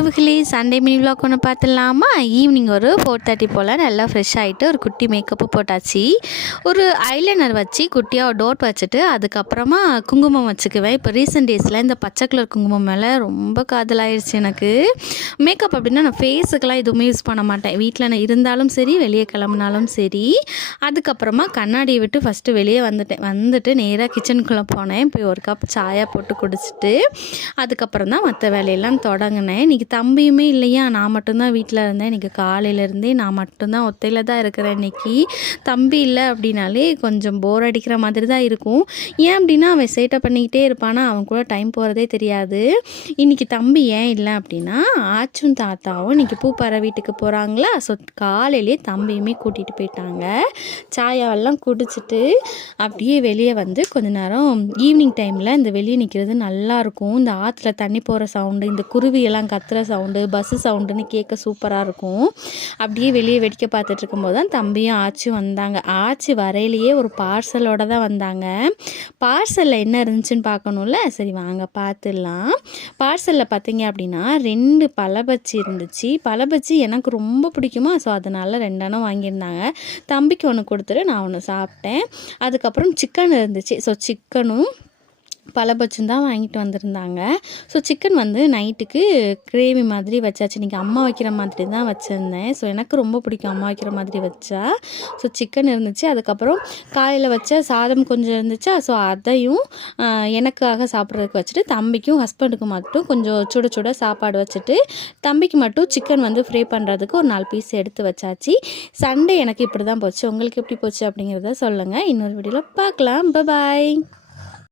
உறவுகளே, Sunday mini vlog ஒன்று பார்த்துடலாமா? ஈவினிங் ஒரு 4:30 போல் நல்லா ஃப்ரெஷ் ஆகிட்டு ஒரு குட்டி மேக்கப்பு போட்டாச்சு. ஒரு ஐலைனர் வச்சு குட்டியாக ஒரு டோட் வச்சுட்டு அதுக்கப்புறமா குங்குமம் வச்சுக்குவேன். இப்போ ரீசெண்ட் டேஸில் இந்த பச்சை கலர் குங்குமம் மேலே ரொம்ப காதலாயிடுச்சு எனக்கு. மேக்கப் அப்படின்னா நான் ஃபேஸுக்கெல்லாம் எதுவுமே யூஸ் பண்ண மாட்டேன். வீட்டில் நான் இருந்தாலும் சரி, வெளியே கிளம்புனாலும் சரி. அதுக்கப்புறமா கண்ணாடியை விட்டு ஃபஸ்ட்டு வெளியே வந்துட்டு நேராக கிச்சனுக்குள்ளே போனேன். போய் ஒரு கப் சாயா போட்டு குடிச்சிட்டு அதுக்கப்புறம் தான் மற்ற வேலையெல்லாம் தொடங்கினேன். இன்றைக்கி தம்பியுமே இல்லையா, நான் மட்டும்தான் வீட்டில் இருந்தேன். இன்றைக்கி காலையிலேருந்தே நான் மட்டும்தான் ஒத்தையில் தான் இருக்கிறேன். இன்றைக்கி தம்பி இல்லை அப்படின்னாலே கொஞ்சம் போர் அடிக்கிற மாதிரி தான் இருக்கும். ஏன் அப்படின்னா அவன் சேட்டை பண்ணிக்கிட்டே இருப்பானா, அவன் கூட டைம் போகிறதே தெரியாது. இன்றைக்கி தம்பி ஏன் இல்லை அப்படின்னா, ஆச்சும் தாத்தாவும் இன்றைக்கி பூப்பாறை வீட்டுக்கு போகிறாங்களா. ஸோ காலையிலே தம்பியுமே கூட்டிகிட்டு போயிட்டாங்க. சாயாவெல்லாம் குடிச்சிட்டு அப்படியே வெளியே வந்து கொஞ்ச நேரம் ஈவினிங் டைமில் இந்த வெளியே நிற்கிறது நல்லாயிருக்கும். இந்த ஆற்றுல தண்ணி போகிற சவுண்டு, இந்த குருவியெல்லாம் கத்துற சவுண்டு, பஸ்ஸு சவுண்டுன்னு கேட்க சூப்பராக இருக்கும். அப்படியே வெளியே வேடிக்கை பார்த்துட்டு இருக்கும்போது தான் தம்பியும் ஆச்சும் வந்தாங்க. ஆச்சு வரையிலேயே ஒரு பார்சலோடு தான் வந்தாங்க. பார்சலில் என்ன இருந்துச்சுன்னு பார்க்கணும்ல, சரி வாங்க பார்த்துடலாம். பார்சலில் பார்த்தீங்க அப்படின்னா 2 பழபச்சி இருந்துச்சு. பழபச்சி எனக்கு ரொம்ப பிடிக்குமா, ஸோ அதனால் 2 அணம் வாங்கியிருந்தாங்க. தம்பிக்கு ஒன்று கொடுத்துட்டு நான் ஒன்று சாப்பிட்டேன். அதுக்கப்புறம் சிக்கன் இருந்துச்சு. ஸோ சிக்கனும் பழபச்சும் தான் வாங்கிட்டு வந்திருந்தாங்க. ஸோ சிக்கன் வந்து நைட்டுக்கு கிரேவி மாதிரி வச்சாச்சு. இன்றைக்கி அம்மா வைக்கிற மாதிரி தான் வச்சுருந்தேன். ஸோ எனக்கு ரொம்ப பிடிக்கும் அம்மா வைக்கிற மாதிரி வச்சா. ஸோ சிக்கன் இருந்துச்சு. அதுக்கப்புறம் காலையில் வச்ச சாதம் கொஞ்சம் இருந்துச்சா, ஸோ அதையும் எனக்காக சாப்பிட்றதுக்கு வச்சுட்டு தம்பிக்கும் ஹஸ்பண்டுக்கும் மட்டும் கொஞ்சம் சுட சுட சாப்பாடு வச்சுட்டு தம்பிக்கு மட்டும் சிக்கன் வந்து ஃப்ரை பண்ணுறதுக்கு ஒரு 4 பீஸ் எடுத்து வச்சாச்சு. சண்டே எனக்கு இப்படி தான் போச்சு. உங்களுக்கு எப்படி போச்சு அப்படிங்கிறத சொல்லுங்கள். இன்னொரு வீடியோவில் பார்க்கலாம். பாய்.